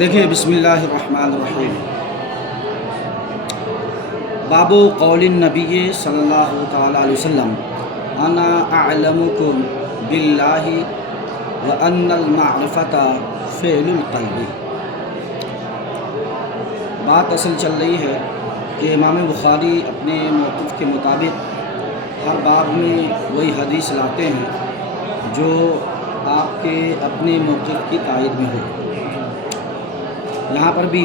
دیکھیں بسم اللہ الرحمن الرحیم۔ باب قول النبی صلی اللہ تعالیٰ علیہ وسلم انا اعلمکم باللہ وان المعرفۃ فعل القلب۔ بات اصل چل رہی ہے کہ امام بخاری اپنے موقف کے مطابق ہر باب میں وہی حدیث لاتے ہیں جو آپ کے اپنے موقف کی تائید میں ہو۔ یہاں پر بھی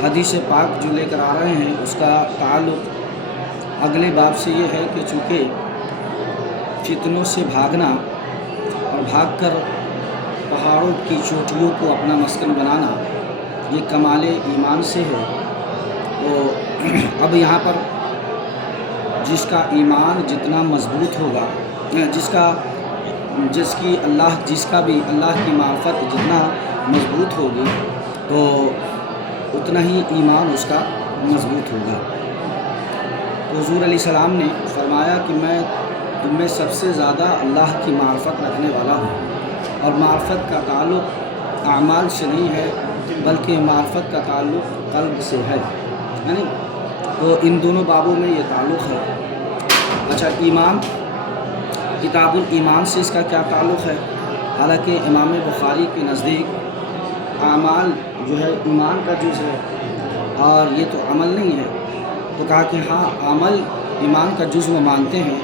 حدیث پاک جو لے کر آ رہے ہیں اس کا تعلق اگلے باب سے یہ ہے کہ چونکہ فتنوں سے بھاگنا اور بھاگ کر پہاڑوں کی چوٹیوں کو اپنا مسکن بنانا یہ کمال ایمان سے ہے، تو اب یہاں پر جس کا ایمان جتنا مضبوط ہوگا، جس کا بھی اللہ کی معرفت جتنا مضبوط ہوگی تو اتنا ہی ایمان اس کا مضبوط ہوگا۔ تو حضور علیہ السلام نے فرمایا کہ میں تم میں سب سے زیادہ اللہ کی معرفت رکھنے والا ہوں، اور معرفت کا تعلق اعمال سے نہیں ہے بلکہ معرفت کا تعلق قلب سے ہے، یعنی تو ان دونوں بابوں میں یہ تعلق ہے۔ اچھا، ایمان، کتاب الایمان سے اس کا کیا تعلق ہے؟ حالانکہ امام بخاری کے نزدیک اعمال جو ہے ایمان کا جز ہے اور یہ تو عمل نہیں ہے، تو کہا کہ ہاں عمل ایمان کا جز وہ مانتے ہیں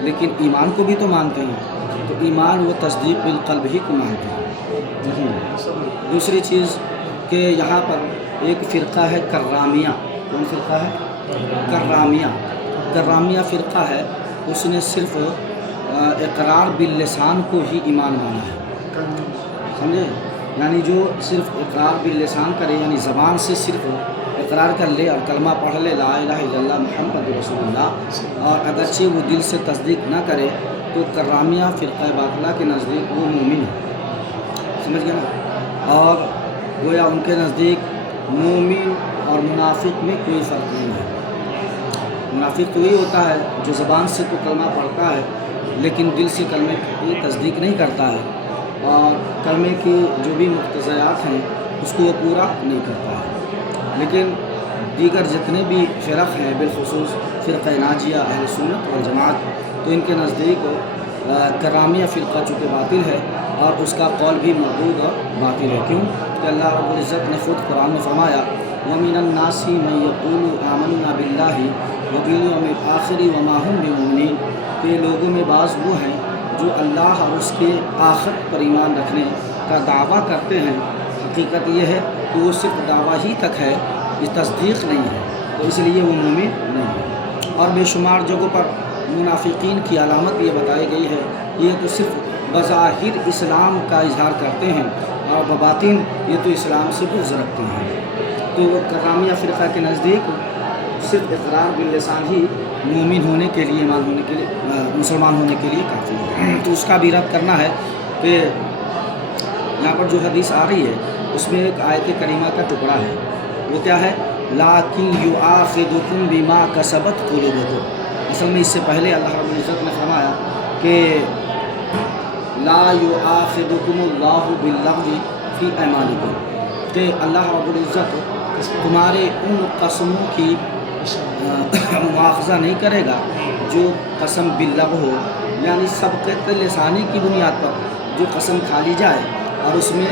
لیکن ایمان کو بھی تو مانتے ہیں، تو ایمان وہ تصدیق بالقلب ہی کو مانتے ہیں۔ دوسری چیز کہ یہاں پر ایک فرقہ ہے کررامیہ۔ کون فرقہ ہے؟ کررامیہ۔ کررامیہ فرقہ ہے، اس نے صرف اقرار باللسان کو ہی ایمان مانا ہے، سمجھے؟ یعنی جو صرف اقرار باللسان کرے، یعنی زبان سے صرف اقرار کر لے اور کلمہ پڑھ لے لا الہ الا اللہ محمد رسول اللہ، اور اگرچہ وہ دل سے تصدیق نہ کرے تو کررامیہ فرقہ باطلہ کے نزدیک وہ مومن ہے، سمجھ گئے نا؟ اور گویا ان کے نزدیک مومن اور منافق میں کوئی فرق نہیں ہے۔ منافق تو وہی ہوتا ہے جو زبان سے تو کلمہ پڑھتا ہے لیکن دل سے کلمے کی تصدیق نہیں کرتا ہے، اور کلمے کی جو بھی مقتضیات ہیں اس کو وہ پورا نہیں کرتا ہے۔ لیکن دیگر جتنے بھی فرق ہیں، بالخصوص فرقہ ناجیہ، اہل سنت والجماعت، تو ان کے نزدیک کررامیہ فرقہ چونکہ باطل ہے اور اس کا قول بھی مردود اور باطل ہے۔ کیوں کہ اللہ رب العزت نے خود قرآن میں فرمایا وَمِنَ النَّاسِ مَن يَقُولُ آمَنَّا بِاللَّهِ وَبِالْيَوْمِ الْآخِرِ وَمَا هُمْ بِمُؤْمِنِينَ، کہ لوگوں میں بعض وہ ہیں جو اللہ اور اس کے آخرت پر ایمان رکھنے کا دعویٰ کرتے ہیں، حقیقت یہ ہے کہ وہ صرف دعویٰ ہی تک ہے، یہ تصدیق نہیں ہے، تو اس لیے وہ مومن نہیں ہے۔ اور بے شمار جگہوں پر منافقین کی علامت یہ بتائی گئی ہے، یہ تو صرف بظاہر اسلام کا اظہار کرتے ہیں اور بباطن یہ تو اسلام سے بغض رکھتے ہیں۔ تو کررامیہ فرقہ کے نزدیک صرف اقرار باللسان ہی مومن ہونے کے لیے، ایمان ہونے کے لیے، مسلمان ہونے کے لیے کافی ہے۔ تو اس کا بھی رد کرنا ہے کہ یہاں پر جو حدیث آ رہی ہے اس میں ایک آیت کریمہ کا ٹکڑا ہے، وہ کیا ہے؟ لَٰكِن يُؤَاخِذُكُم بِمَا كَسَبَتْ قُلُوبُكُم۔ اصل میں اس سے پہلے اللہ رب العزت نے فرمایا کہ لا يُؤَاخِذُكُمُ اللَّهُ بِاللَّغْوِ فِي أَيْمَانِكُم، کہ اللہ رب العزت تمہارے ان قسموں کی مواخذہ نہیں کرے گا جو قسم باللغو ہو، یعنی سبقت لسانی کی بنیاد پر جو قسم کھا لی جائے اور اس میں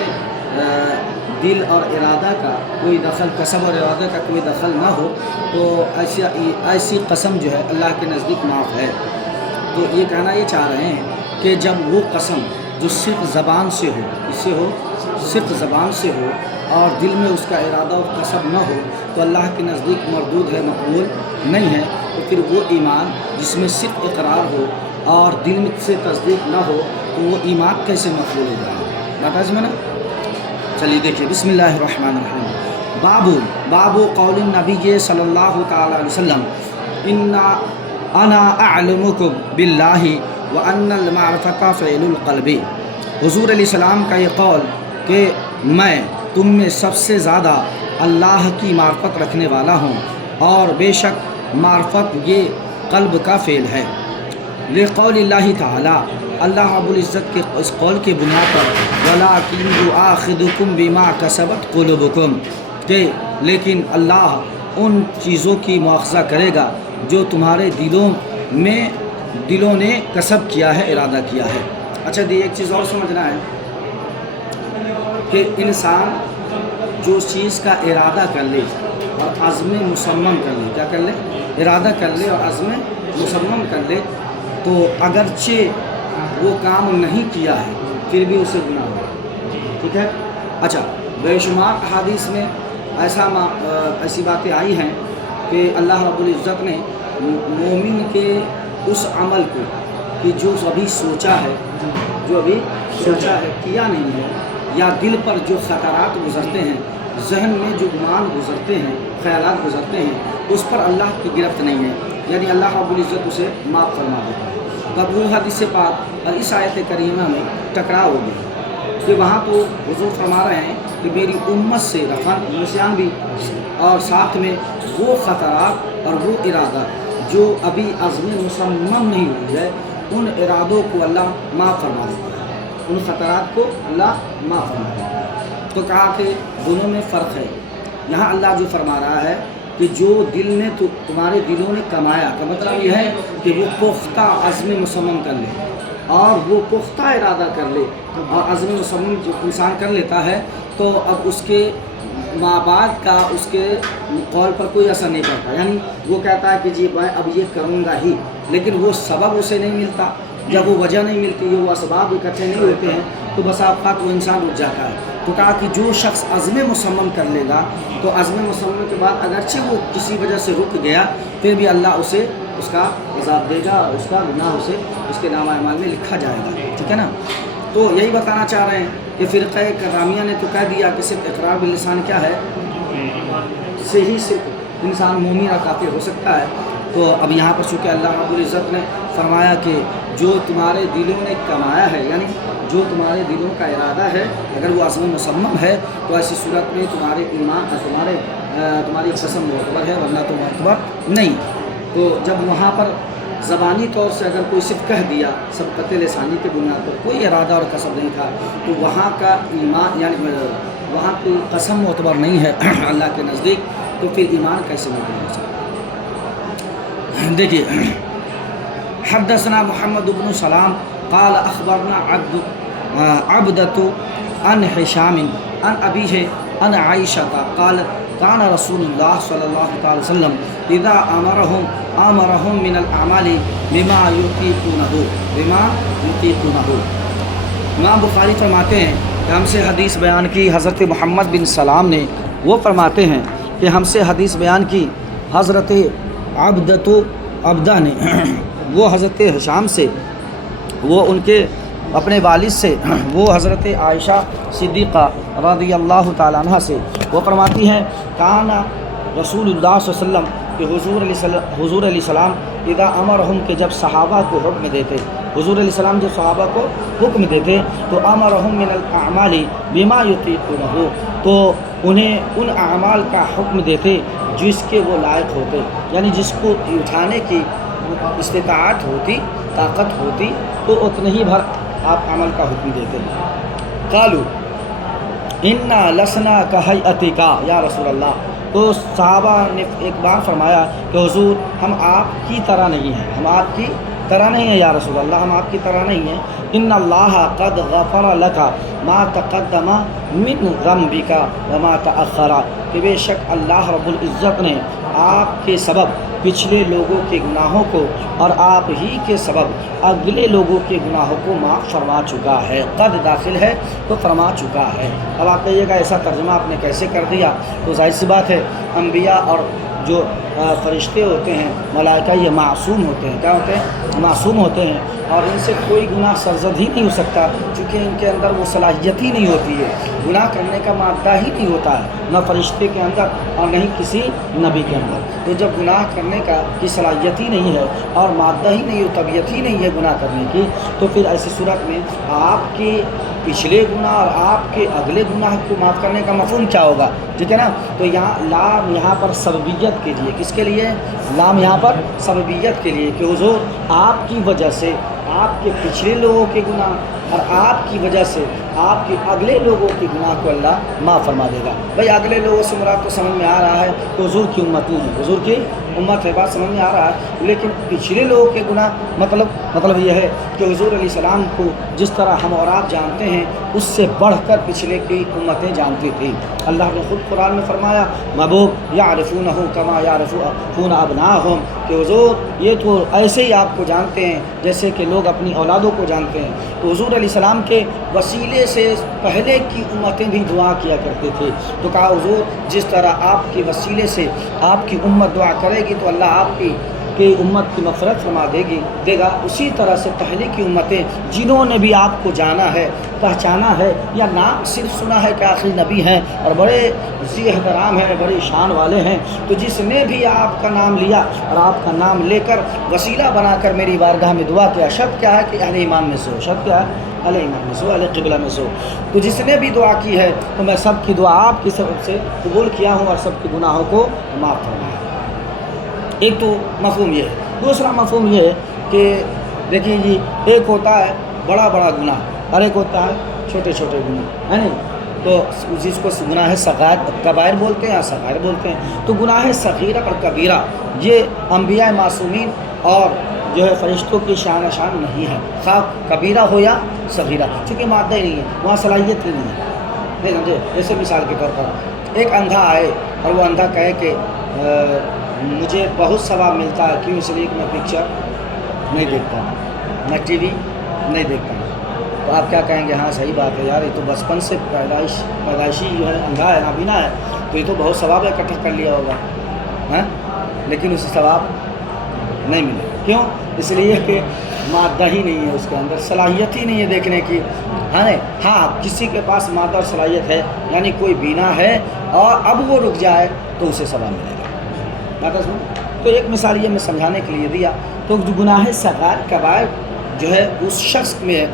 دل اور ارادہ کا کوئی دخل، قسم اور ارادہ کا کوئی دخل نہ ہو، تو ایسی قسم جو ہے اللہ کے نزدیک معاف ہے۔ تو یہ کہنا یہ چاہ رہے ہیں کہ جب وہ قسم جو صرف زبان سے ہو، اس سے ہو، صرف زبان سے ہو اور دل میں اس کا ارادہ و قصد نہ ہو تو اللہ کے نزدیک مردود ہے، مقبول نہیں ہے۔ تو پھر وہ ایمان جس میں صرف اقرار ہو اور دل میں سے تصدیق نہ ہو تو وہ ایمان کیسے مقبول ہو جائے؟ بات آج میں نا، چلیے دیکھیے بسم اللہ الرحمن الرحیم۔ باب قول النبی صلی اللہ تعالیٰ علیہ وسلم انا اعلمکم باللہ وان المعرفۃ فعل القلب۔ حضور علیہ السلام کا یہ قول کہ میں تم میں سب سے زیادہ اللہ کی معرفت رکھنے والا ہوں اور بے شک معرفت یہ قلب کا فعل ہے۔ لقول اللہ تعالیٰ، اللہ رب العزت کے اس قول کی بنیاد پر وَلَٰكِنْ يُؤَاخِذُكُم بِمَا كَسَبَتْ قُلُوبُكُم، کہ لیکن اللہ ان چیزوں کی مواخذہ کرے گا جو تمہارے دلوں نے کسب کیا ہے، ارادہ کیا ہے۔ اچھا ایک چیز اور سمجھنا ہے کہ انسان جو چیز کا ارادہ کر لے اور عزم مصمم کر لے، کیا کر لے؟ ارادہ کر لے اور عزم مصمم کر لے، تو اگرچہ وہ کام نہیں کیا ہے پھر بھی اسے گناہ ہوگا، ٹھیک ہے؟ اچھا بے شمار احادیث میں ایسی باتیں آئی ہیں کہ اللہ رب العزت نے مومن کے اس عمل کو کہ جو ابھی سوچا ہے کیا نہیں ہے، یا دل پر جو خطرات گزرتے ہیں، ذہن میں جو گمان گزرتے ہیں، خیالات گزرتے ہیں، اس پر اللہ کی گرفت نہیں ہے، یعنی اللہ رب العزت اسے معاف فرما دیتا ہے۔ تب وہ حدیث پاک اور اس آیت کریمہ میں ٹکراؤ ہو گیا کہ وہاں تو حضور فرما رہے ہیں کہ میری امت سے رفع نسیان بھی، اور ساتھ میں وہ خطرات اور وہ ارادہ جو ابھی عزم مصمم نہیں ہوئی ہے، ان ارادوں کو اللہ معاف فرما دیتا ہے، ان خطرات کو اللہ معاف فرما دیتا ہے۔ تو کہا کہ دونوں میں فرق ہے۔ یہاں اللہ جو فرما رہا ہے کہ جو دل نے تمہارے دلوں نے کمایا، کا مطلب یہ ہے کہ وہ پختہ عزم مصمم کر لے اور وہ پختہ ارادہ کر لے، اور عزم مصمم جو انسان کر لیتا ہے تو اب اس کے ماں باپ کا اس کے قول پر کوئی اثر نہیں پڑتا، یعنی وہ کہتا ہے کہ جی میں اب یہ کروں گا ہی، لیکن وہ سبب اسے نہیں ملتا، جب وہ وجہ نہیں ملتی ہے، وہ اسباب اکٹھے نہیں ہوتے ہیں، تو بس اوقات وہ انسان رک جاتا ہے۔ تو کہا کہ جو شخص عزم مصمم کر لے گا تو عزم مصمم کے بعد اگرچہ وہ کسی وجہ سے رک گیا پھر بھی اللہ اسے اس کا عذاب دے گا، اور اس کا گناہ اسے اس کے نامہ اعمال میں لکھا جائے گا، ٹھیک ہے نا؟ تو یہی بتانا چاہ رہے ہیں کہ فرقہ کرامیہ نے تو کہہ دیا کہ صرف اقرار باللسان کیا ہے، سے ہی صرف انسان مومن اور کافر ہو سکتا ہے۔ تو اب یہاں پر چونکہ اللہ رب العزت نے فرمایا کہ جو تمہارے دلوں نے کمایا ہے، یعنی جو تمہارے دلوں کا ارادہ ہے، اگر وہ عزم مصمم ہے تو ایسی صورت میں تمہارے ایمان تمہاری قسم معتبر ہے، ورنہ تو معتبر نہیں۔ تو جب وہاں پر زبانی طور سے اگر کوئی صرف کہہ دیا سبقت لسانی کے بنیاد پر، کوئی ارادہ اور قصد نہیں تھا، تو وہاں کا ایمان یعنی وہاں کوئی قسم معتبر نہیں ہے اللہ کے نزدیک، تو پھر ایمان کیسے معتبر ہو سکتا ہے؟ دیکھیے حدثنا محمد بن سلام قال اخبرنا عبدۃ عن هشام عن ابیہ عن عائشہ قالت كان رسول اللہ صلی اللہ علیہ وسلم اذا امرهم من الاعمال بما يطيقونه امام بخاری فرماتے ہیں کہ ہم سے حدیث بیان کی حضرت محمد بن سلام نے، وہ فرماتے ہیں کہ ہم سے حدیث بیان کی حضرت عبدہ نے، وہ حضرت ہشام سے، وہ ان کے اپنے والد سے، وہ حضرت عائشہ صدیقہ رضی اللہ تعالیٰ عنہ سے، وہ فرماتی ہیں کانا رسول اللہ صلی اللہ علیہ وسلم کہ حضور علیہ السلام اذا امرہم کہ جب صحابہ کو حکم دیتے، حضور علیہ السلام جب صحابہ کو حکم دیتے تو امرہم من الاعمال بما یطیقونہ، تو انہیں ان اعمال کا حکم دیتے جس کے وہ لائق ہوتے، یعنی جس کو اٹھانے کی استطاعت ہوتی، طاقت ہوتی، تو اتنے ہی بھر آپ عمل کا حکم دیتے۔ قالوا انا لسنا کہیئتک یا رسول اللہ، تو صحابہ نے ایک بار فرمایا کہ حضور ہم آپ کی طرح نہیں ہیں، ہم آپ کی طرح نہیں ہیں یا رسول اللہ، ہم آپ کی طرح نہیں ہیں۔ ان اللہ قد غفر لک ما تقدم من ذنبک وما تأخر، کہ بے شک اللہ رب العزت نے آپ کے سبب پچھلے لوگوں کے گناہوں کو اور آپ ہی کے سبب اگلے لوگوں کے گناہوں کو معاف فرما چکا ہے۔ قد داخل ہے تو فرما چکا ہے۔ اب آپ کہیے گا ایسا ترجمہ آپ نے کیسے کر دیا؟ تو ظاہر سی بات ہے، انبیاء اور جو فرشتے ہوتے ہیں، ملائکہ، یہ معصوم ہوتے ہیں۔ کیا ہوتے ہیں؟ معصوم ہوتے ہیں، اور ان سے کوئی گناہ سرزد ہی نہیں ہو سکتا، چونکہ ان کے اندر وہ صلاحیت ہی نہیں ہوتی ہے، گناہ کرنے کا مادہ ہی نہیں ہوتا ہے، نہ فرشتے کے اندر اور نہ ہی کسی نبی کے اندر۔ تو جب گناہ کرنے کی صلاحیت ہی نہیں ہے اور مادہ ہی نہیں ہو، طبیعت ہی نہیں ہے گناہ کرنے کی، تو پھر ایسی صورت میں آپ کے پچھلے گناہ اور آپ کے اگلے گناہ کو معاف کرنے کا مفہوم کیا ہوگا؟ ٹھیک ہے نا؟ تو یہاں لام یہاں پر سببیت کے لیے، کس کے لیے؟ لام یہاں پر سببیت کے لیے، کہ حضور آپ کی وجہ سے آپ کے پچھلے لوگوں کے گناہ اور آپ کی وجہ سے آپ کے اگلے لوگوں کے گناہ کو اللہ معاف فرما دے گا۔ بھائی اگلے لوگوں سے مراد تو سمجھ میں آ رہا ہے کہ حضور کی امتی ہے، حضور کی امت ہے، بات سمجھ میں آ رہا ہے، لیکن پچھلے لوگوں کے گناہ مطلب یہ ہے کہ حضور علیہ السلام کو جس طرح ہم اور آپ جانتے ہیں اس سے بڑھ کر پچھلے کی امتیں جانتی تھیں۔ اللہ نے خود قرآن میں فرمایا محبوب یعرفونہ کما یعرفون ابناءہم، کہ حضور یہ تو ایسے ہی آپ کو جانتے ہیں جیسے کہ لوگ اپنی اولادوں کو جانتے ہیں۔ تو حضور علیہ السلام کے وسیلے سے پہلے کی امتیں بھی دعا کیا کرتے تھے، تو کہا حضور جس طرح آپ کے وسیلے سے آپ کی امت دعا کرے گی تو اللہ آپ کی امت کی مغفرت فرما دے گا، اسی طرح سے پہلے کی امتیں جنہوں نے بھی آپ کو جانا ہے، پہچانا ہے، یا نام صرف سنا ہے کہ آخری نبی ہیں اور بڑے ذی احترام ہیں، بڑی شان والے ہیں، تو جس نے بھی آپ کا نام لیا اور آپ کا نام لے کر وسیلہ بنا کر میری بارگاہ میں دعا کیا، شرط کیا ہے کہ اہل ایمان میں سے ہو، شرط کیا ہے اہل ایمان میں سے ہو، اہل قبلہ میں سے ہو، تو جس نے بھی دعا کی ہے تو میں سب کی دعا آپ کی سبب سے قبول کیا ہوں اور سب کے گناہوں کو معاف فرمایا۔ ایک تو مفہوم یہ ہے۔ دوسرا مفہوم یہ ہے کہ دیکھیے جی، ایک ہوتا ہے بڑا بڑا گناہ اور ایک ہوتا ہے چھوٹے چھوٹے گناہ، ہے نہیں؟ تو جس کو گناہ صغائر کبائر بولتے ہیں یا صغائر بولتے ہیں، تو گناہ صغیرہ اور کبیرہ یہ انبیاء معصومین اور جو ہے فرشتوں کی شان نہیں ہے، خواہ کبیرہ ہو یا صغیرہ، چونکہ مادہ ہی نہیں ہے، وہاں صلاحیت ہی نہیں ہے۔ نہیں سمجھے؟ جیسے مثال کے طور پر ایک اندھا آئے اور وہ اندھا کہے کہ مجھے بہت ثواب ملتا ہے، کیوں؟ اس لیے کہ میں پکچر نہیں دیکھتا ہوں، میں TV نہیں دیکھتا ہوں، تو آپ کیا کہیں گے؟ ہاں صحیح بات ہے یار، یہ تو بچپن سے پیدائشی جو ہے اندھا ہے، نابینا ہے، تو یہ تو بہت ثواب اکٹھا کر لیا ہوگا، ہاں، لیکن اسے ثواب نہیں ملے، کیوں؟ اس لیے کہ مادہ ہی نہیں ہے، اس کے اندر صلاحیت ہی نہیں ہے دیکھنے کی، ہاں نہیں؟ ہاں کسی کے پاس مادہ اور صلاحیت ہے، یعنی کوئی بینا ہے اور اب وہ رک جائے تو اسے ثواب ملے گا۔ تو ایک مثال یہ میں سمجھانے کے لیے دیا، تو جو گناہ صغائر کبائر جو ہے اس شخص میں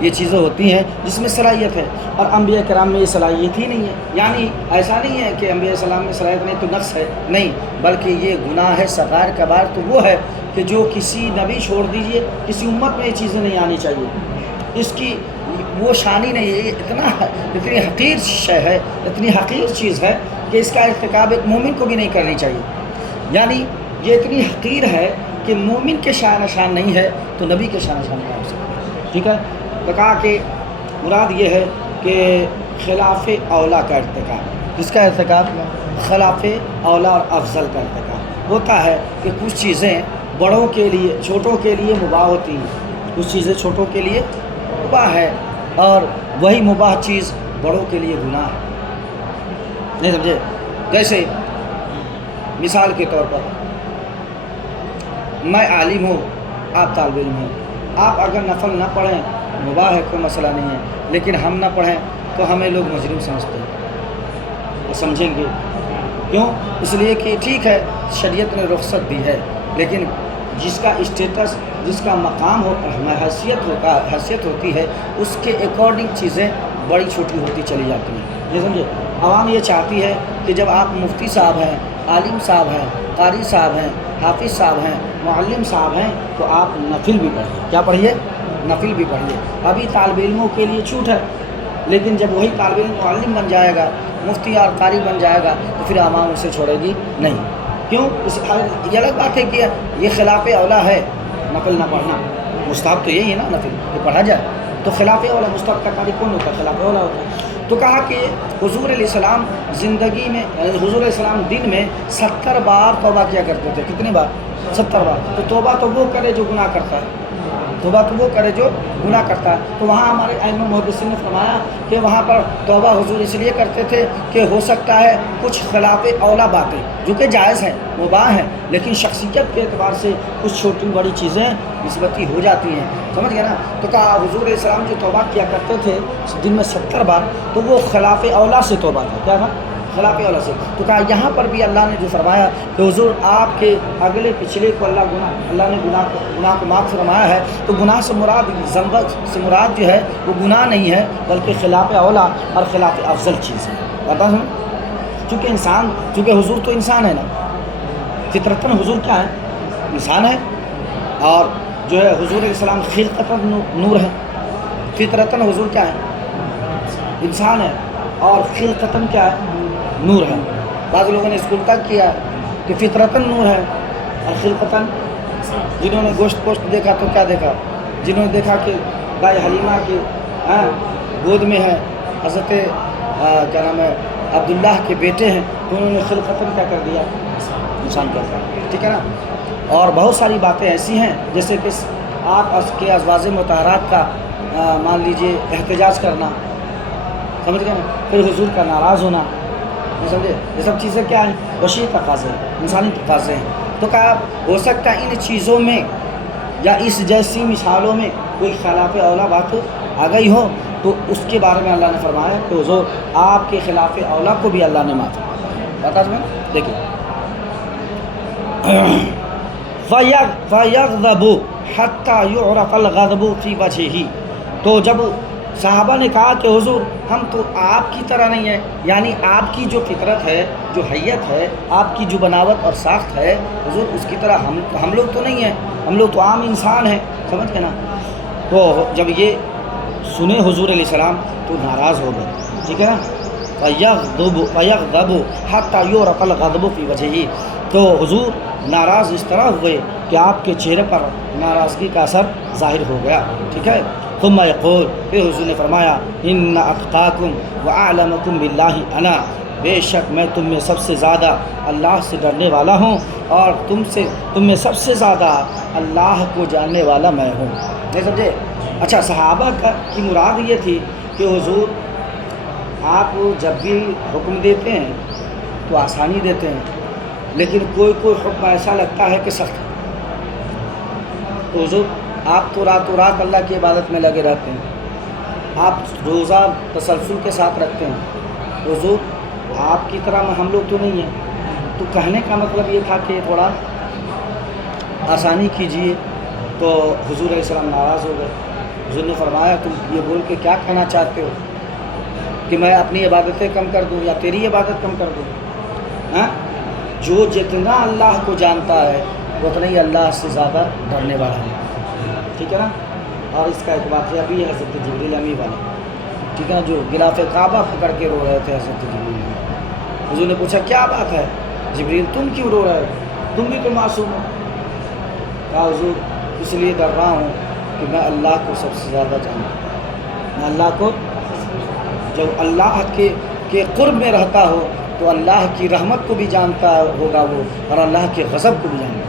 یہ چیزیں ہوتی ہیں جس میں صلاحیت ہے، اور انبیاء کرام میں یہ صلاحیت ہی نہیں ہے، یعنی ایسا نہیں ہے کہ انبیاء السلام میں صلاحیت نہیں تو نقص ہے، نہیں، بلکہ یہ گناہ صغائر کبائر تو وہ ہے کہ جو کسی نبی چھوڑ دیجئے، کسی امت میں یہ چیزیں نہیں آنی چاہیے، اس کی وہ شانی نہیں ہے، اتنی حقیر شے ہے، اتنی حقیر چیز ہے کہ اس کا ارتکاب ایک مومن کو بھی نہیں کرنی چاہیے، یعنی یہ اتنی حقیر ہے کہ مومن کے شان نہیں ہے تو نبی کے شان کیا ہو سکتا ہے؟ ٹھیک ہے؟ تو کہا کہ مراد یہ ہے کہ خلاف اولا کا ارتکاب، جس کا ارتکاب خلاف اولا اور افضل کا ارتکاب ہوتا ہے کہ کچھ چیزیں بڑوں کے لیے چھوٹوں کے لیے مباح ہوتی ہیں، کچھ چیزیں چھوٹوں کے لیے مباح ہے اور وہی مباح چیز بڑوں کے لیے گناہ ہے، نہیں سمجھے؟ جیسے مثال کے طور پر میں عالم ہوں، آپ طالب علم ہیں، آپ اگر نفل نہ پڑھیں مباح ہے، کوئی مسئلہ نہیں ہے، لیکن ہم نہ پڑھیں تو ہمیں لوگ مجرم سمجھتے ہیں اور سمجھیں گے، کیوں؟ اس لیے کہ ٹھیک ہے شریعت نے رخصت دی ہے، لیکن جس کا اسٹیٹس، جس کا مقام حیثیت ہوتی ہے، اس کے اکارڈنگ چیزیں بڑی چھوٹی ہوتی چلی جاتی ہیں، یہ سمجھے؟ عوام یہ چاہتی ہے کہ جب آپ مفتی صاحب ہیں، عالم صاحب ہیں، قاری صاحب ہیں، حافظ صاحب ہیں، معلم صاحب ہیں، تو آپ نفل بھی پڑھیے، کیا پڑھیے؟ نفل بھی پڑھیے۔ ابھی طالب علموں کے لیے چھوٹ ہے، لیکن جب وہی طالب علم معلم بن جائے گا، مفتی اور قاری بن جائے گا تو پھر عوام اسے چھوڑے گی نہیں، کیوں؟ یہ الگ بات ہے کہ یہ خلاف اولا ہے نفل نہ پڑھنا، مستحب تو یہی ہے نا نفل کہ پڑھا جائے، تو خلاف اولا مستحب کا قاری کون ہوتا ہے؟ خلاف اولا ہوتا ہے۔ تو کہا کہ حضور علیہ السلام زندگی میں، حضور علیہ السلام دن میں 70 بار توبہ کیا کرتے تھے، کتنی بار؟ 70 بار۔ تو توبہ تو وہ کرے جو گناہ کرتا ہے، توبہ تو وہ کرے جو گناہ کرتا ہے۔ تو وہاں ہمارے ائمہ محدثین نے فرمایا کہ وہاں پر توبہ حضور اس لیے کرتے تھے کہ ہو سکتا ہے کچھ خلاف اولا باتیں جو کہ جائز ہیں، مباح ہیں، لیکن شخصیت کے اعتبار سے کچھ چھوٹی بڑی چیزیں نسبتی ہو جاتی ہیں، سمجھ گئے نا؟ تو کہا حضور علیہ السلام جو توبہ کیا کرتے تھے دن میں 70 بار، تو وہ خلاف اولا سے توبہ تھا، کیا تھا؟ خلاف اولا سے۔ تو کہا یہاں پر بھی اللہ نے جو فرمایا کہ حضور آپ کے اگلے پچھلے کو اللہ نے گناہ کو معاف فرمایا ہے، تو گناہ سے مراد، ذنب سے مراد جو ہے وہ گناہ نہیں ہے بلکہ خلاف اولا اور خلاف افضل چیز ہے، پتہ سمجھ؟ چونکہ حضور تو انسان ہے نا، فطرتاً حضور کیا ہے؟ انسان ہے، اور جو ہے حضور علیہ السلام خلقتاً نور ہے، فطرتاً حضور کیا ہے؟ انسان ہے، اور خلقتاً کیا ہے؟ نور ہے۔ بعض لوگوں نے اس کو الٹا کیا کہ فطرتاً نور ہے اور خلقتاً، جنہوں نے گوشت پوشت دیکھا تو کیا دیکھا؟ جنہوں نے دیکھا کہ گائے حلیمہ کی گود میں ہے حضرت کیا نام ہے عبداللہ کے بیٹے ہیں، تو انہوں نے خلقتاً کیا کر دیا؟ انسان کر دیا، ٹھیک ہے نا۔ اور بہت ساری باتیں ایسی ہیں جیسے کہ آپ کے ازواج مطہرات کا مان لیجئے احتجاج کرنا، سمجھ گئے نا، پھر حضور کا ناراض ہونا، سمجھے، یہ سب چیزیں کیا ہیں؟ بشری تقاضے ہیں، انسانی تقاضے ہیں۔ تو کہا ہو سکتا ہے ان چیزوں میں یا اس جیسی مثالوں میں کوئی خلاف اولا بات آ گئی ہو، تو اس کے بارے میں اللہ نے فرمایا کہ حضور آپ کے خلاف اولا کو بھی اللہ نے معاف کیا۔ بتا دیں دیکھیں، فَيَغْضَبُ حَتَّى يُعْرَفَ الْغَضْبُ فِي وَجْهِهِ، تو جب صحابہ نے کہا کہ حضور ہم تو آپ کی طرح نہیں ہیں، یعنی آپ کی جو فطرت ہے، جو حیت ہے، آپ کی جو بناوٹ اور ساخت ہے حضور، اس کی طرح ہم لوگ تو نہیں ہیں، ہم لوگ تو عام انسان ہیں، سمجھ گئے نا۔ تو جب یہ سنے حضور علیہ السلام تو ناراض ہو گئے، ٹھیک ہے نا۔ فَيَغْضَبُ حَتَّى يُعْرَفَ الْغَضْبُ فِي وَجْهِهِ، تو حضور ناراض اس طرح ہوئے کہ آپ کے چہرے پر ناراضگی کا اثر ظاہر ہو گیا، ٹھیک ہے۔ ثم یقول، پھر حضور نے فرمایا ان اتقاکم واعلمکم باللہ انا، بے شک میں تم میں سب سے زیادہ اللہ سے ڈرنے والا ہوں اور تم میں سب سے زیادہ اللہ کو جاننے والا میں ہوں، نہیں سمجھے۔ اچھا، صحابہ کی مراد یہ تھی کہ حضور آپ جب بھی حکم دیتے ہیں تو آسانی دیتے ہیں، لیکن کوئی حکم ایسا لگتا ہے کہ سخت ہے، تو حضور آپ تو رات اللہ کی عبادت میں لگے رہتے ہیں، آپ روزہ تسلسل کے ساتھ رکھتے ہیں، حضور آپ کی طرح ہم لوگ تو نہیں ہیں، تو کہنے کا مطلب یہ تھا کہ تھوڑا آسانی کیجئے۔ تو حضور علیہ السلام ناراض ہو گئے۔ حضور نے فرمایا تم یہ بول کے کیا کہنا چاہتے ہو کہ میں اپنی عبادتیں کم کر دوں یا تیری عبادت کم کر دوں؟ جو جتنا اللہ کو جانتا ہے وہ اتنا ہی اللہ سے زیادہ ڈرنے والا ہے، ٹھیک ہے نا۔ اور اس کا ایک واقعہ بھی ہے حضرت جبریل امی والا، ٹھیک ہے نا، جو غلاف کعبہ پکڑ کے رو رہے تھے حضرت جبریل امی۔ حضور نے پوچھا کیا بات ہے جبریل، تم کیوں رو رہے ہو، تم بھی تو معصوم ہو؟ کہا حضور اس لیے ڈر رہا ہوں کہ میں اللہ کو سب سے زیادہ جانتا، میں اللہ کو، جب اللہ کے قرب میں رہتا ہو تو اللہ کی رحمت کو بھی جانتا ہوگا وہ، اور اللہ کے غضب کو بھی جانتا ہے۔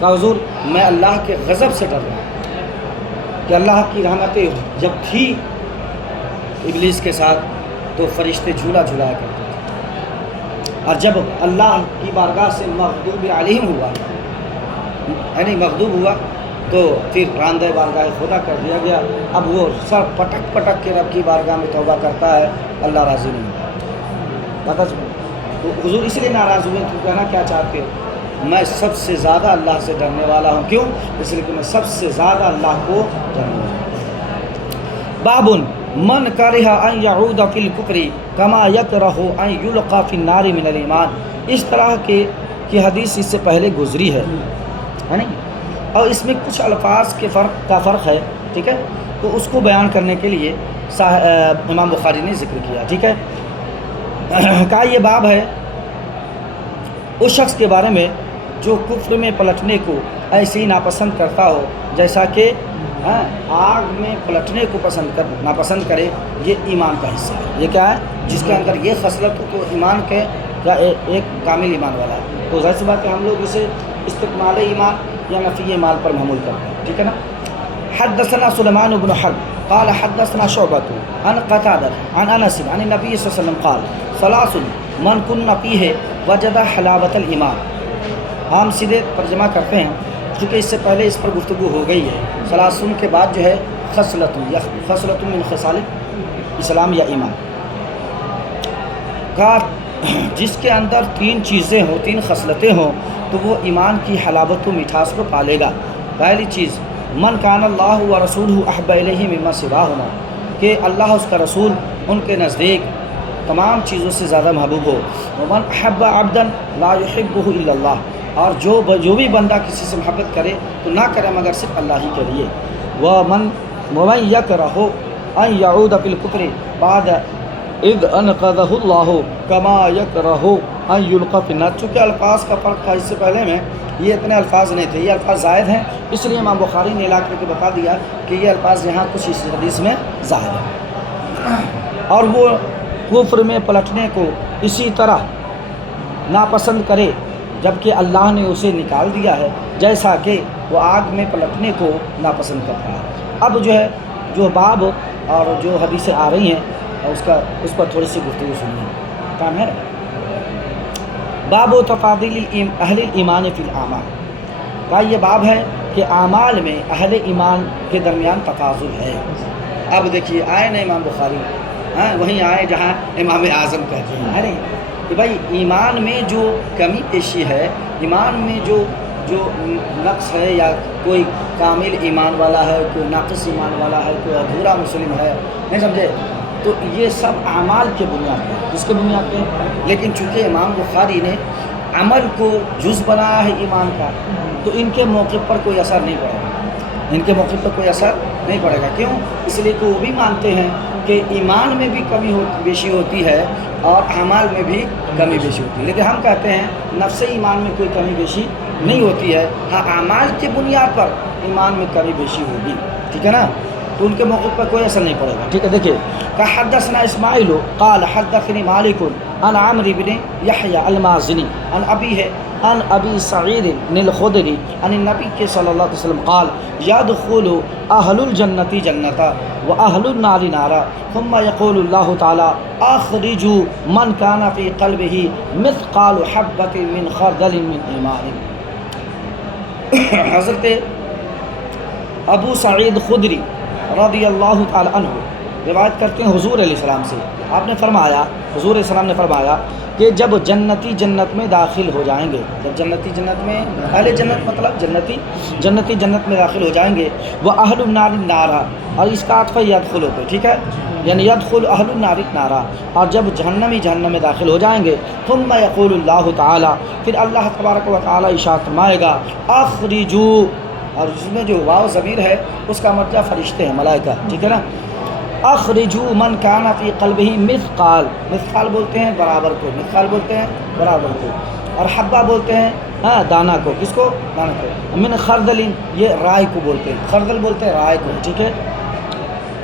کہا حضور میں اللہ کے غضب سے ڈر رہا ہوں کہ اللہ کی رحمتیں جب تھی ابلیس کے ساتھ تو فرشتے جھولا جھلایا کرتے تھے، اور جب اللہ کی بارگاہ سے مغضوب علیہم ہوا، یعنی مغضوب ہوا، تو پھر راندہ بارگاہ خدا کر دیا گیا۔ اب وہ سر پٹک پٹک کے رب کی بارگاہ میں توبہ کرتا ہے، اللہ راضی نہیں ہوتا۔ پتہ چلا تو حضور اس لیے ناراض ہوئے تو کہنا کیا چاہتے ہو؟ میں سب سے زیادہ اللہ سے ڈرنے والا ہوں، کیوں؟ اس لیے کہ میں سب سے زیادہ اللہ کو جاننے والا ہوں۔ باب من کرہ ان یعود فی الکفر کما یکرہ ان یلقى فی النار من الایمان، اس طرح کی حدیث اس سے پہلے گزری ہے نہیں، اور اس میں کچھ الفاظ کے فرق ہے، ٹھیک ہے، تو اس کو بیان کرنے کے لیے امام بخاری نے ذکر کیا، ٹھیک ہے۔ کہا یہ باب ہے اس شخص کے بارے میں جو کفر میں پلٹنے کو ایسے ہی ناپسند کرتا ہو جیسا کہ آگ میں پلٹنے کو ناپسند کرے، یہ ایمان کا حصہ ہے۔ یہ کیا ہے؟ جس کے اندر یہ خصلت ہو تو ایمان کے یا ایک کامل ایمان والا ہے، تو ظاہر سی بات ہے ہم لوگ اسے استکمال ایمان یا نفی ایمان پر محمول کرتے ہیں، ٹھیک ہے نا۔ حدثنا سلیمان بن حرب قال حدثنا شعبة عن قتادة عن انس عن النبي صلی اللہ علیہ وسلم قال ثلاث من كن فيه وجد حلاوة الایمان۔ ہم سیدھے ترجمہ کرتے ہیں کیونکہ اس سے پہلے اس پر گفتگو ہو گئی ہے۔ ثلاثن کے بعد جو ہے خصلت یا خصلت من خصال اسلام یا ایمان کا، جس کے اندر تین چیزیں ہوں، تین خصلتیں ہوں تو وہ ایمان کی حلاوت و مٹھاس کو پالے گا۔ پہلی چیز من کان اللہ و رسولہ احب الیہ مما سواہما، کہ اللہ اس کا رسول ان کے نزدیک تمام چیزوں سے زیادہ محبوب ہو۔ ومن احب عبدا لا یحبہ الا اللہ، اور جو بھی بندہ کسی سے محبت کرے تو نہ کرے مگر صرف اللہ ہی کے لیے. وَمَن يَكْرَهُ أَن يَعُودَ فِي الْكُفْرِ بعد اذ انقذہ اللہ کما یکرہ ان یلقى فی النار. چونکہ الفاظ کا فرق تھا اس سے پہلے میں یہ اتنے الفاظ نہیں تھے، یہ الفاظ زائد ہیں، اس لیے امام بخاری نے لا کر کے بتا دیا کہ یہ الفاظ یہاں کچھ اس حدیث میں زائد ہیں. اور وہ کفر میں پلٹنے کو اسی طرح ناپسند کرے جبکہ اللہ نے اسے نکال دیا ہے جیسا کہ وہ آگ میں پلٹنے کو ناپسند کرتا ہے. اب جو ہے جو باب اور جو حدیثیں آ رہی ہیں اس پر تھوڑی سی گفتگو سنیے. کام ہے باب و تفاضل اہل ایمان فی الاعمال کا یہ باب ہے کہ اعمال میں اہل ایمان کے درمیان تفاضل ہے. اب دیکھیے آئے نا امام بخاری، وہیں آئے جہاں امام اعظم کہتے ہیں ارے کہ بھائی ایمان میں جو کمی پیشی ہے، ایمان میں جو نقص ہے، یا کوئی کامل ایمان والا ہے، کوئی ناقص ایمان والا ہے، کوئی ادھورا مسلم ہے، نہیں سمجھے، تو یہ سب اعمال کے بنیاد پہ، اس کے بنیاد پہ. لیکن چونکہ امام بخاری نے عمل کو جز بنایا ہے ایمان کا، تو ان کے موقع پر کوئی اثر نہیں پڑے گا، ان کے موقع پر کوئی اثر نہیں پڑے گا. کیوں؟ اس لیے کہ وہ بھی مانتے ہیں کہ ایمان میں بھی کمی بیشی ہوتی ہے اور اعمال میں بھی کمی بیشی ہوتی ہے. لیکن ہم کہتے ہیں نفس ایمان میں کوئی کمی بیشی نہیں ہوتی ہے، ہاں اعمال کے بنیاد پر ایمان میں کمی بیشی ہوگی. ٹھیک ہے نا؟ تو ان کے موقع پر کوئی اثر نہیں پڑے گا. ٹھیک ہے، دیکھیے کہ حدثنا اسماعیل قال حدثني مالک عن عمرو بن یحیی المازنی عن ابیہ عن ابی سعید الخدری عن النبی صلی اللہ علیہ وسلم قال يدخل اہل الجنۃ جنتا واہل النار نارا ثم يقول اللہ تعالی اخرجوا من كان في قلبه مثقال حبۃ من خردل من ایمان. حضرت ابو سعید خدری رضی اللہ تعالی عنہ روایت کرتے ہیں حضور علیہ السلام سے. آپ نے فرمایا، حضور علیہ السلام نے فرمایا کہ جب جنتی جنت میں داخل ہو جائیں گے، جب جنتی جنت میں، اہل جنت مطلب جنتی جنت میں داخل ہو جائیں گے، وہ اہل النار نارا، اور اس کا عطف یدخل ہوتا ہے. ٹھیک ہے، یعنی یدخل اہل النار نارا، اور جب جہنم میں داخل ہو جائیں گے، ثم یقول اللہ تعالی، پھر اللہ تبارک و تعالی ارشاد فرمائے گا اخرجوا، اور اس میں جو واو ضمیر ہے اس کا مطلب فرشتے ہیں، ملائکہ. ٹھیک ہے نا؟ اخرجوا من کان فی قلبہ مثقال، مثقال بولتے ہیں برابر کو، مثقال بولتے ہیں برابر کو، اور حبہ بولتے ہیں دانہ کو. کس کو؟ دانہ کو. من خردل، یہ رائے کو بولتے ہیں، خردل بولتے ہیں رائے کو. ٹھیک ہے،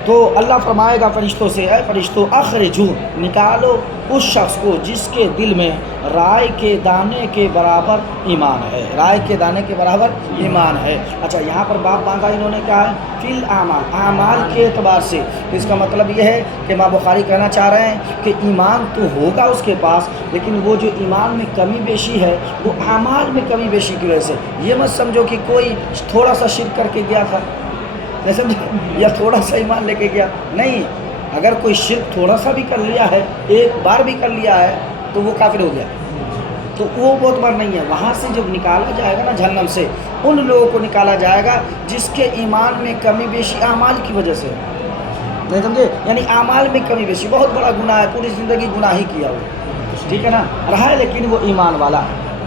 تو اللہ فرمائے گا فرشتوں سے، اے فرشتوں اخرجو، نکالو اس شخص کو جس کے دل میں رائے کے دانے کے برابر ایمان ہے، رائے کے دانے کے برابر ایمان ہے. اچھا، یہاں پر باب باندھا انہوں نے کہا ہے فی الاعمال، اعمال کے اعتبار سے. اس کا مطلب یہ ہے کہ امام بخاری کہنا چاہ رہے ہیں کہ ایمان تو ہوگا اس کے پاس، لیکن وہ جو ایمان میں کمی بیشی ہے وہ اعمال میں کمی بیشی کی وجہ سے. یہ مت سمجھو کہ کوئی تھوڑا سا شرک کر کے گیا تھا، یا تھوڑا سا ایمان لے کے گیا، نہیں. اگر کوئی شرک تھوڑا سا بھی کر لیا ہے، ایک بار بھی کر لیا ہے، تو وہ کافر ہو گیا، تو وہ بہت بار نہیں ہے. وہاں سے جب نکالا جائے گا نا جہنم سے، ان لوگوں کو نکالا جائے گا جس کے ایمان میں کمی بیشی اعمال کی وجہ سے، نہیں سمجھے، یعنی اعمال میں کمی بیشی، بہت بڑا گناہ ہے، پوری زندگی گناہ ہی کیا ہو. ٹھیک ہے نا، رہا ہے لیکن وہ ایمان والا،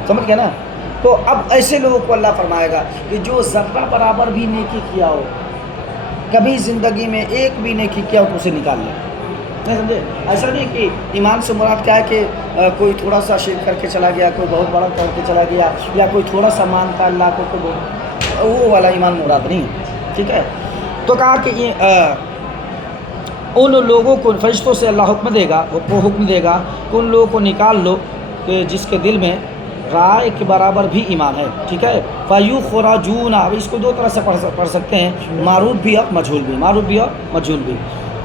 سمجھ گئے نا. تو اب ایسے لوگوں کو اللہ فرمائے گا کہ جو ذرہ برابر بھی نیکی کیا ہو، کبھی زندگی میں ایک بھی نیکی کیا ہو تو اسے نکال لے. نہیں سمجھے؟ ایسا نہیں کہ ایمان سے مراد کیا ہے کہ کوئی تھوڑا سا شرک کر کے چلا گیا، کوئی بہت بڑا کر کے چلا گیا، یا کوئی تھوڑا سا مانتا اللہ کو، وہ والا ایمان مراد نہیں. ٹھیک ہے، تو کہا کہ ان لوگوں کو فرشتوں سے اللہ حکم دے گا، وہ حکم دے گا کہ ان لوگوں کو نکال لو کہ جس کے دل میں رائے کے برابر بھی ایمان ہے. ٹھیک ہے، فَيُخْرَجُونَ، اب اس کو دو طرح سے پڑھ سکتے ہیں، معروف بھی اور مجہول بھی، معروف بھی اور مجہول بھی.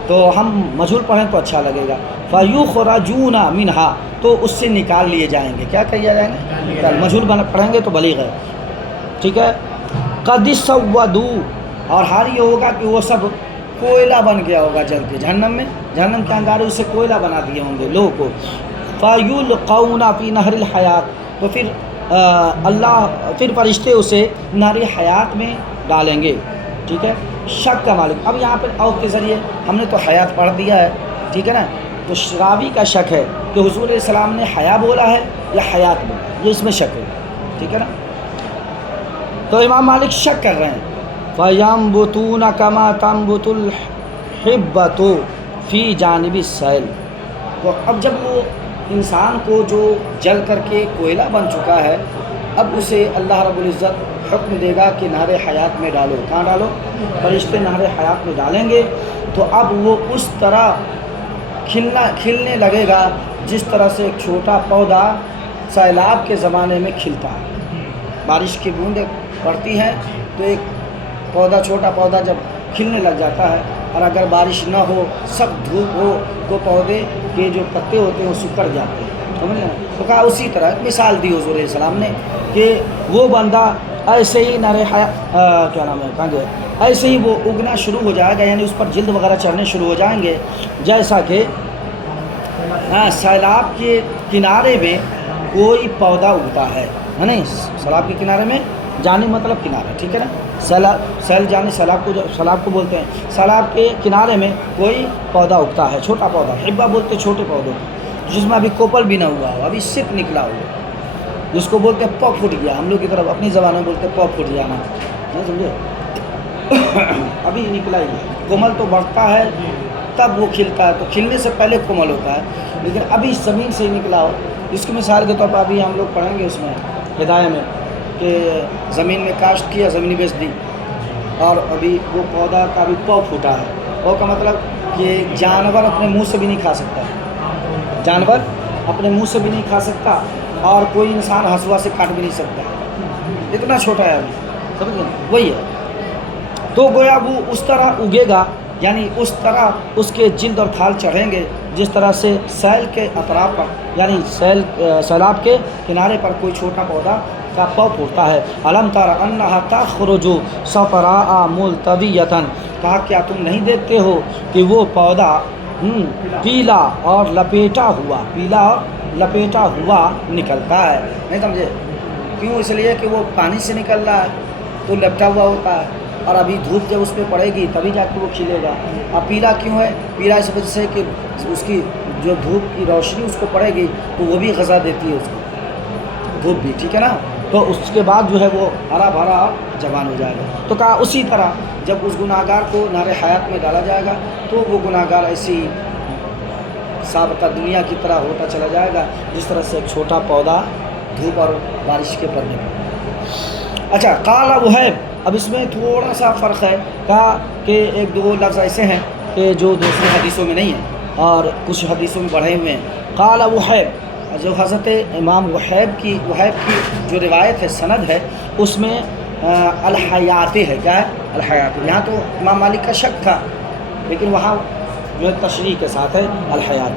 تو ہم مجہول پڑھیں تو اچھا لگے گا. فَيُخْرَجُونَ مِنْهَا، تو اس سے نکال لیے جائیں گے. کیا کہا جائیں گے؟ مجہول پڑھیں گے تو بلیغ ہے. ٹھیک ہے، قَدْ سَوَّدُوا، اور حال یہ ہوگا کہ وہ سب کوئلہ بن گیا ہوگا جل کے جہنم میں، جہنم کے انگارے اسے کوئلہ بنا دیے ہوں گے لوگوں کو. فَيُلْقَوْنَ فِي نَهْرِ الْحَيَاةِ، تو پھر فرشتے اسے نار حیات میں ڈالیں گے. ٹھیک ہے، شک کا مالک. اب یہاں پر او کے ذریعے ہم نے تو حیات پڑھ دیا ہے، ٹھیک ہے نا، تو راوی کا شک ہے کہ حضور علیہ السلام نے حیا بولا ہے یا حیات بولا، یہ اس میں شک ہے. ٹھیک ہے نا. تو امام مالک شک کر رہے ہیں فَيَنْبُتُونَ كَمَا تَنْبُتُ الْحِبَّةُ فِي جَانِبِ السَّيْلِ. تو اب جب وہ انسان کو جو جل کر کے کوئلہ بن چکا ہے، اب اسے اللہ رب العزت حکم دے گا کہ نہر حیات میں ڈالو. کہاں ڈالو؟ فرشتے نہر حیات میں ڈالیں گے. تو اب وہ اس طرح کھلنے لگے گا جس طرح سے ایک چھوٹا پودا سیلاب کے زمانے میں کھلتا ہے. بارش کی بوندیں پڑتی ہیں تو ایک پودا، چھوٹا پودا جب کھلنے لگ جاتا ہے، اور اگر بارش نہ ہو، سب دھوپ ہو، تو پودے کے جو پتے ہوتے ہیں وہ سکڑ جاتے ہیں. سمجھ لیں؟ تو کہا اسی طرح مثال دی حضور علیہ السلام نے کہ وہ بندہ ایسے ہی کیا نام ہے کہاں گئے، ایسے ہی وہ اگنا شروع ہو جائے گا، یعنی اس پر جلد وغیرہ چڑھنے شروع ہو جائیں گے، جیسا کہ سیلاب کے کنارے میں کوئی پودا اگتا ہے نہیں. سیلاب کے کنارے میں، جانی مطلب کنارہ، ٹھیک ہے نا. سیل جانی سیلاب کو بولتے ہیں. سیلاب کے کنارے میں کوئی پودا اگتا ہے، چھوٹا پودا، حبہ بولتے ہیں چھوٹے پودوں کو، جس میں ابھی کوپل بھی نہ ہوا ہو، ابھی صرف نکلا ہوا، جس کو بولتے ہیں پو پھٹ گیا. ہم لوگ کی طرف اپنی زبان میں بولتے ہیں پو پھٹ جانا، نہیں سمجھے؟ ابھی نکلا ہی ہے. کومل تو بڑھتا ہے تب وہ کھلتا ہے، تو کھلنے سے پہلے کومل ہوتا ہے، لیکن ابھی زمین سے ہی نکلا ہو. اس کی مثال کے طور پر ابھی ہم لوگ پڑھیں گے اس میں ہدایہ میں کہ زمین میں کاشت کیا، زمینی بیچ دی، اور ابھی وہ پودا کا بھی پو پھوٹا ہے. پو کا مطلب کہ جانور اپنے منہ سے بھی نہیں کھا سکتا، جانور اپنے منہ سے بھی نہیں کھا سکتا، اور کوئی انسان ہنسوا سے کاٹ بھی نہیں سکتا، اتنا چھوٹا ہے ابھی. سمجھ گئے؟ وہی ہے. تو گویا وہ اس طرح اگے گا، یعنی اس طرح اس کے جلد اور کھال چڑھیں گے جس طرح سے سیل کے اطراف پر، یعنی سیلاب کے کنارے پر کوئی چھوٹا پودا کا پو پھوٹتا ہے. الم تر انھا تخرج صفراء ملتویۃ. کہا کیا تم نہیں دیکھتے ہو کہ وہ پودا پیلا اور لپیٹا ہوا نکلتا ہے. نہیں سمجھے؟ کیوں؟ اس لیے کہ وہ پانی سے نکل رہا ہے تو لپٹا ہوا ہوتا ہے، اور ابھی دھوپ جب اس پہ پڑے گی تبھی جا کے وہ کھلے گا. اب پیلا کیوں ہے؟ پیلا اس وجہ سے کہ اس کی جو دھوپ کی روشنی اس کو پڑے گی تو وہ بھی غذا دیتی ہے اس کو، دھوپ بھی، ٹھیک ہے نا. تو اس کے بعد جو ہے وہ ہرا بھرا جوان ہو جائے گا. تو کہا اسی طرح جب اس گناہ گار کو نار حیات میں ڈالا جائے گا تو وہ گناہ گار ایسی سابقہ دنیا کی طرح ہوتا چلا جائے گا جس طرح سے ایک چھوٹا پودا دھوپ اور بارش کے پڑنے پر. اچھا، قال وہیب. اب اس میں تھوڑا سا فرق ہے. کہا کہ ایک دو لفظ ایسے ہیں کہ جو دوسری حدیثوں میں نہیں ہیں اور کچھ حدیثوں میں بڑھے ہوئے ہیں. قال وہیب، جو حضرت امام وہیب کی جو روایت ہے، سند ہے، اس میں الحیات ہے. کیا ہے؟ الحیات. یہاں تو امام مالک کا شک تھا، لیکن وہاں جو ہے تشریح کے ساتھ ہے الحیات.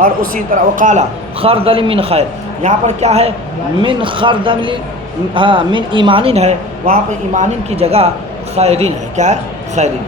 اور اسی طرح وقال خردل من خیر. یہاں پر کیا ہے؟ من خردل، من ایمانین ہے، وہاں پہ ایمانین کی جگہ خیرین ہے. کیا ہے؟ خیرین.